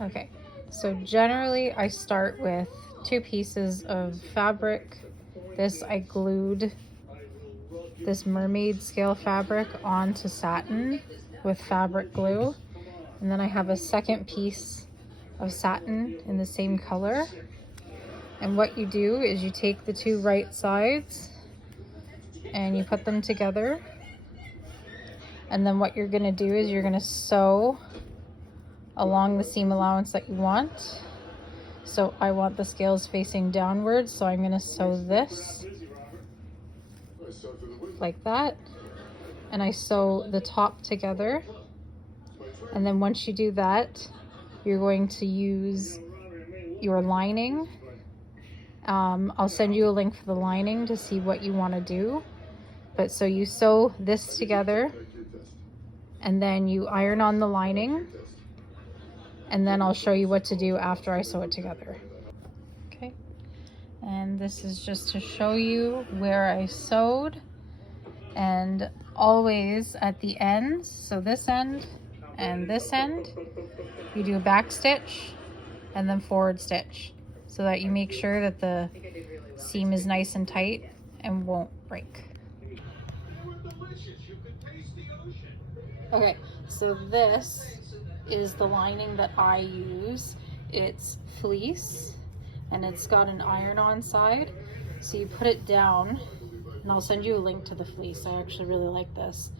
Okay, so generally I start with 2 pieces of fabric. This I glued this mermaid scale fabric onto satin with fabric glue. And then I have a second piece of satin in the same color. And what you do is you take the 2 right sides and you put them together. And then what you're gonna do is you're gonna sew along the seam allowance that you want. So I want the scales facing downwards, so I'm gonna sew this like that. And I sew the top together. And then once you do that, you're going to use your lining. I'll send you a link for the lining to see what you want to do. But so you sew this together and then you iron on the lining, and then I'll show you what to do after I sew it together. Okay, and this is just to show you where I sewed. And always at the ends, so this end and this end, you do a back stitch and then forward stitch so that you make sure that the seam is nice and tight and won't break. Okay, so this is the lining that I use. It's fleece and it's got an iron-on side. So you put it down, and I'll send you a link to the fleece. I actually really like this.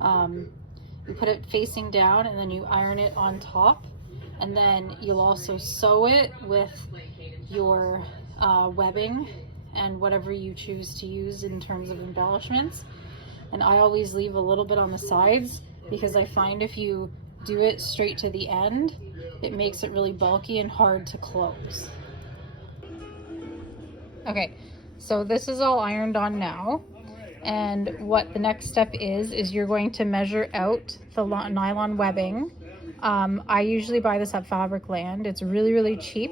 You put it facing down and then you iron it on top, and then you'll also sew it with your webbing and whatever you choose to use in terms of embellishments. And I always leave a little bit on the sides because I find if you do it straight to the end, it makes it really bulky and hard to close. Okay, so this is all ironed on now. And what the next step is you're going to measure out the nylon webbing. I usually buy this at Fabricland. It's really, really cheap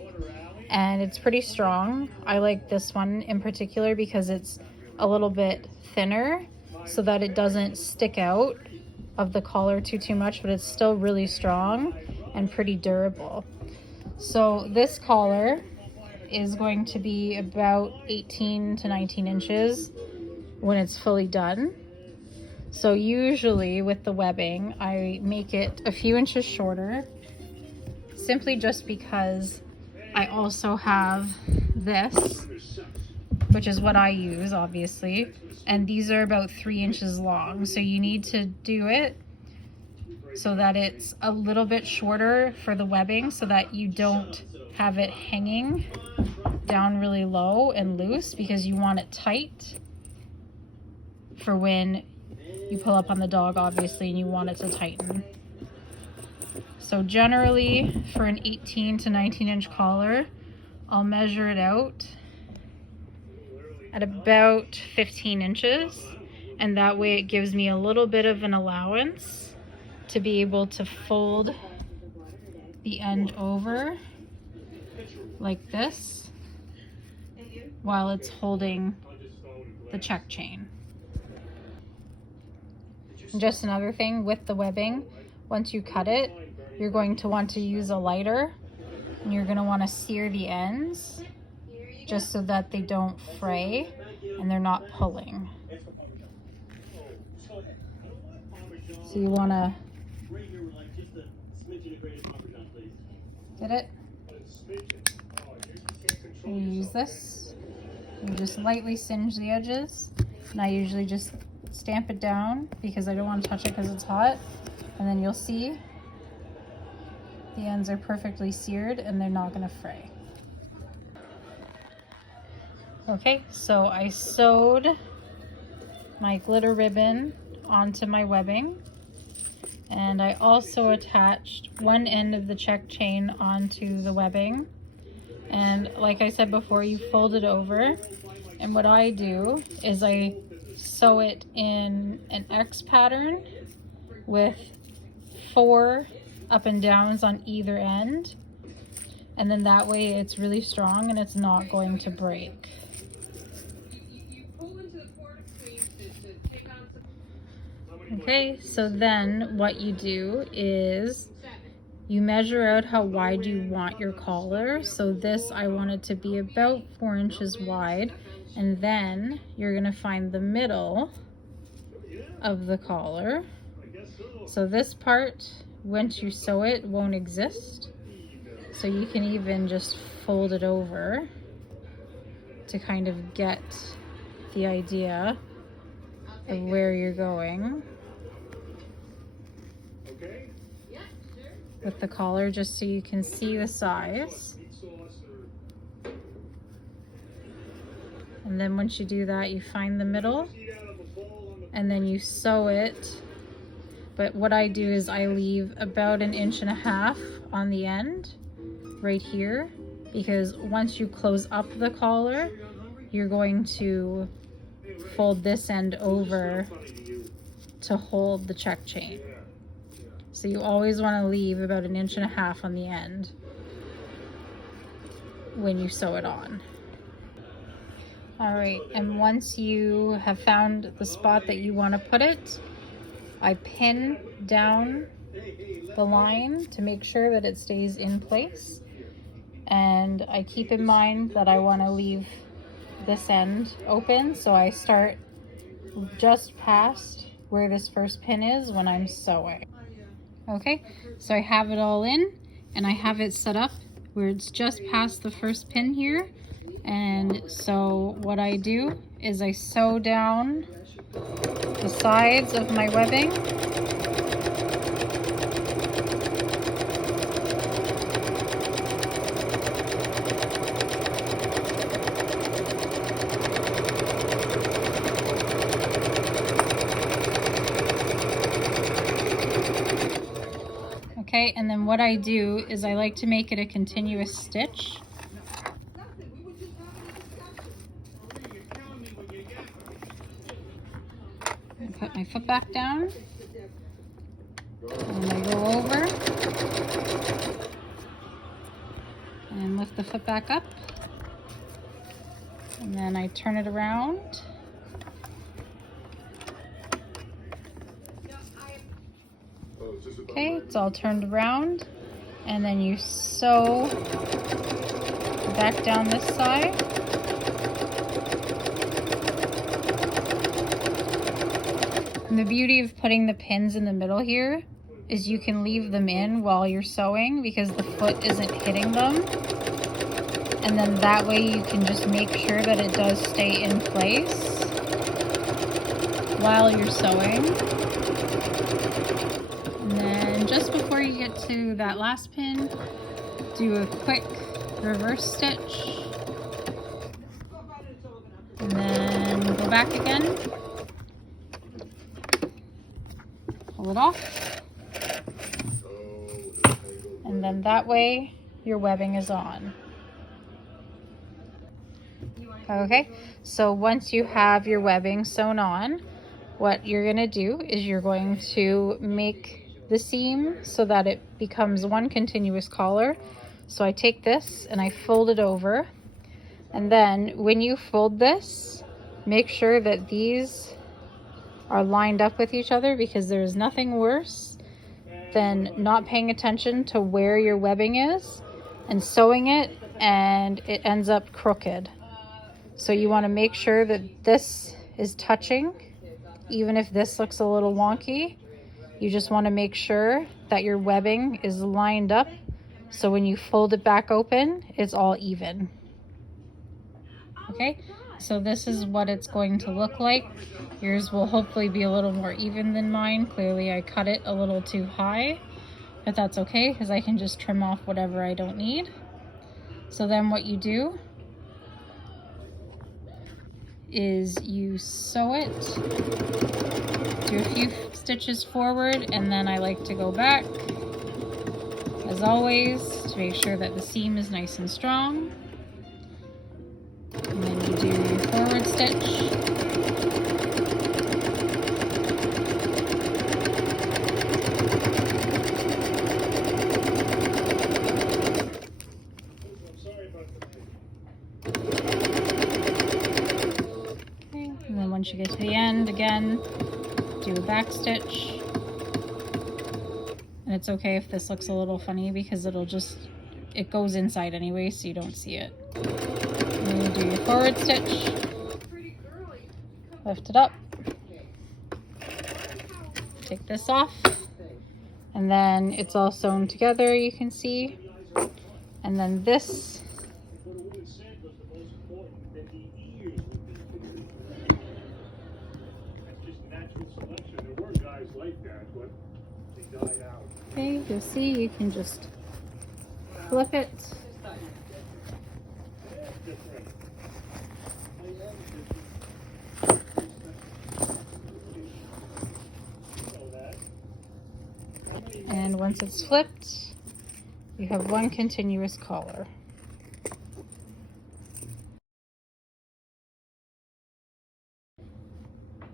and it's pretty strong. I like this one in particular because it's a little bit thinner so that it doesn't stick out of the collar too much, but it's still really strong and pretty durable. So this collar is going to be about 18 to 19 inches when it's fully done. So usually with the webbing, I make it a few inches shorter, simply just because I also have this, which is what I use, obviously. And these are about 3 inches long. So you need to do it so that it's a little bit shorter for the webbing so that you don't have it hanging down really low and loose, because you want it tight for when you pull up on the dog, obviously, and you want it to tighten. So generally for an 18 to 19 inch collar, I'll measure it out at about 15 inches, and that way it gives me a little bit of an allowance to be able to fold the end over like this while it's holding the check chain. And just another thing with the webbing, once you cut it, you're going to want to use a lighter, and you're going to want to sear the ends just so that they don't fray and they're not pulling. So you want to get it? You use this. You just lightly singe the edges, and I usually just stamp it down because I don't want to touch it because it's hot. And then you'll see the ends are perfectly seared and they're not going to fray. Okay, so I sewed my glitter ribbon onto my webbing, and I also attached one end of the check chain onto the webbing. And like I said before, you fold it over, and what I do is I sew it in an X pattern with 4 up and downs on either end, and then that way it's really strong and it's not going to break. Okay, so then what you do is you measure out how wide you want your collar. So this, I want it to be about 4 inches wide. And then you're gonna find the middle of the collar. So this part, once you sew it, won't exist. So you can even just fold it over to kind of get the idea of where you're going with the collar, just so you can see the size. And then once you do that, you find the middle and then you sew it. But what I do is I leave about 1.5 inches on the end right here, because once you close up the collar, you're going to fold this end over to hold the check chain. So you always want to leave about 1.5 inches on the end when you sew it on. All right, and once you have found the spot that you want to put it, I pin down the line to make sure that it stays in place. And I keep in mind that I want to leave this end open, so I start just past where this first pin is when I'm sewing. Okay, so I have it all in and I have it set up where it's just past the first pin here. And so what I do is I sew down the sides of my webbing. Okay, and then what I do is I like to make it a continuous stitch. I put my foot back down, and I go over and lift the foot back up, and then I turn it around. Okay, it's all turned around, and then you sew back down this side. And the beauty of putting the pins in the middle here is you can leave them in while you're sewing because the foot isn't hitting them. And then that way you can just make sure that it does stay in place while you're sewing. And then just before you get to that last pin, do a quick reverse stitch. And then go back again. Pull it off. And then that way your webbing is on. Okay, so once you have your webbing sewn on, what you're going to do is you're going to make the seam so that it becomes one continuous collar. So I take this and I fold it over, and then when you fold this, make sure that these are lined up with each other, because there is nothing worse than not paying attention to where your webbing is and sewing it and it ends up crooked. So you want to make sure that this is touching, even if this looks a little wonky. You just want to make sure that your webbing is lined up, so when you fold it back open, it's all even. Okay, so this is what it's going to look like. Yours will hopefully be a little more even than mine. Clearly I cut it a little too high, but that's okay because I can just trim off whatever I don't need. So then what you do is you sew it, do a few stitches forward, and then I like to go back, as always, to make sure that the seam is nice and strong. And then you do your forward stitch. Once you get to the end, again, do a back stitch. And it's okay if this looks a little funny because it goes inside anyway, so you don't see it. And you do your forward stitch, lift it up, take this off, and then it's all sewn together, you can see. And then this okay, you'll see you can just flip it. And once it's flipped, you have one continuous collar.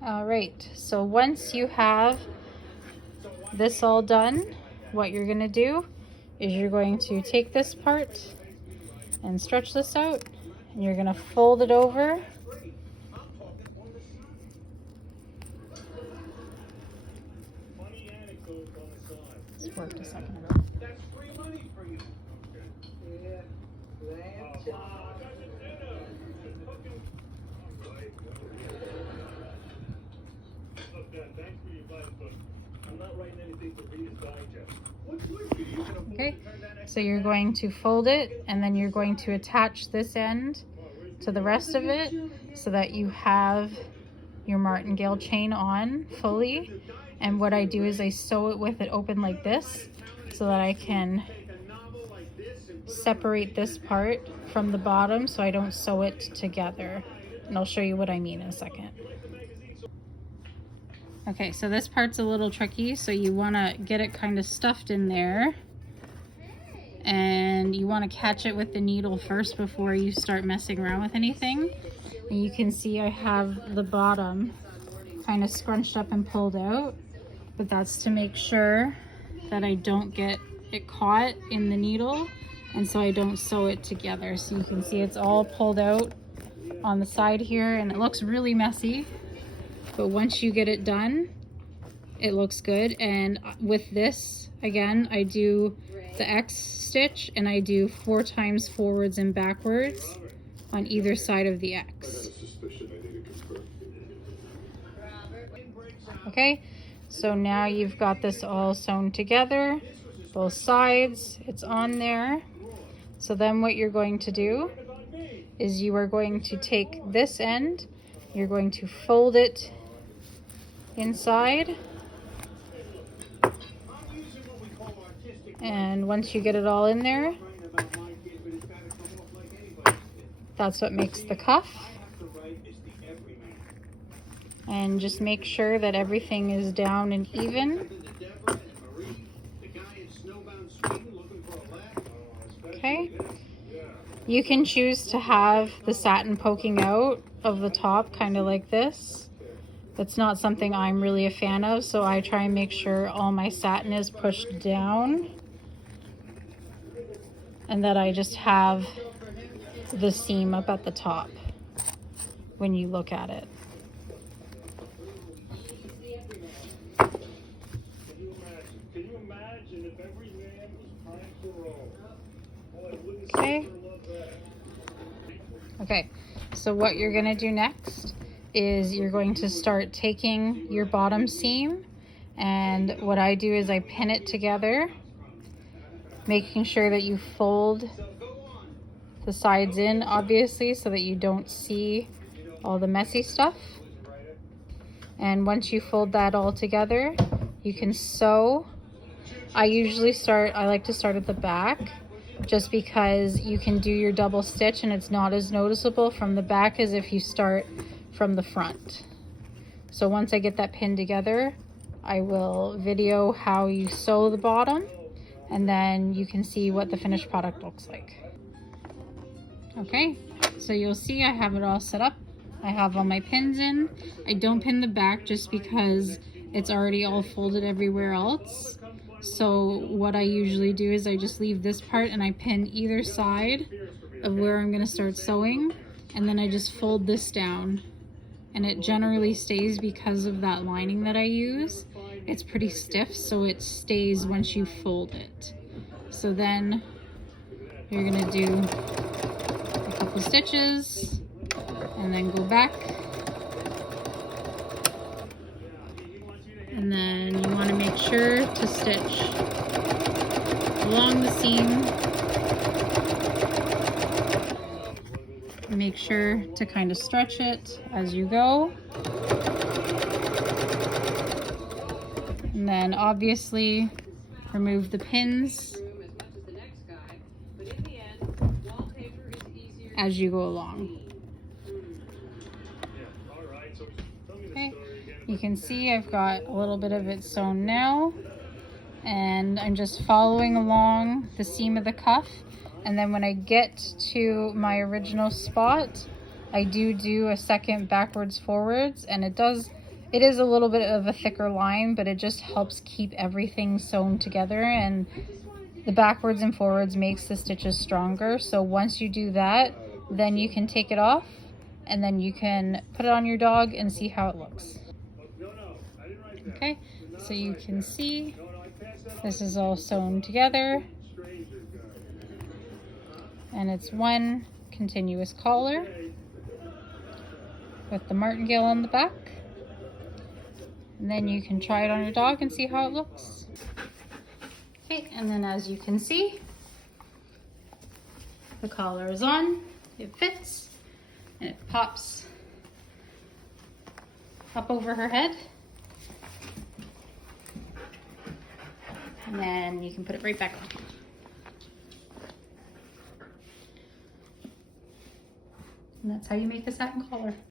All right, so once you have this all done, what you're gonna do is you're going to take this part and stretch this out, and you're gonna fold it over. This worked a second ago. Okay, so you're going to fold it, and then you're going to attach this end to the rest of it so that you have your martingale chain on fully. And what I do is I sew it with it open like this so that I can separate this part from the bottom so I don't sew it together. And I'll show you what I mean in a second. Okay, so this part's a little tricky, so you want to get it kind of stuffed in there, and you want to catch it with the needle first before you start messing around with anything. And you can see I have the bottom kind of scrunched up and pulled out, but that's to make sure that I don't get it caught in the needle, and so I don't sew it together. So you can see it's all pulled out on the side here, and it looks really messy. But once you get it done, it looks good. And with this, again, I do the X stitch, and I do 4 times forwards and backwards on either side of the X. Okay, so now you've got this all sewn together, both sides, it's on there. So then what you're going to do is you are going to take this end, you're going to fold it inside, and once you get it all in there, that's what makes the cuff. And just make sure that everything is down and even. Okay, you can choose to have the satin poking out of the top, kind of like this. That's not something I'm really a fan of, so I try and make sure all my satin is pushed down and that I just have the seam up at the top when you look at it. Okay. Okay, so what you're gonna do next is you're going to start taking your bottom seam, and what I do is I pin it together, making sure that you fold the sides in, obviously, so that you don't see all the messy stuff. And once you fold that all together, you can sew. I like to start at the back, just because you can do your double stitch and it's not as noticeable from the back as if you start from the front. So once I get that pinned together, I will video how you sew the bottom, and then you can see what the finished product looks like. Okay, so you'll see I have it all set up. I have all my pins in. I don't pin the back just because it's already all folded everywhere else. So what I usually do is I just leave this part and I pin either side of where I'm gonna start sewing, and then I just fold this down. And it generally stays because of that lining that I use. it's pretty stiff, so it stays once you fold it. So then you're gonna do a couple stitches and then go back. And then you want to make sure to stitch along the seam. Make sure to kind of stretch it as you go. And then obviously remove the pins as you go along. Okay, you can see I've got a little bit of it sewn now, and I'm just following along the seam of the cuff. And then when I get to my original spot, I do a second backwards forwards, and it is a little bit of a thicker line, but it just helps keep everything sewn together, and the backwards and forwards makes the stitches stronger. So once you do that, then you can take it off, and then you can put it on your dog and see how it looks. Okay, so you can see this is all sewn together, and it's one continuous collar with the martingale on the back. And then you can try it on your dog and see how it looks. Okay, and then as you can see, the collar is on, it fits, and it pops up over her head. And then you can put it right back on. And that's how you make the satin collar.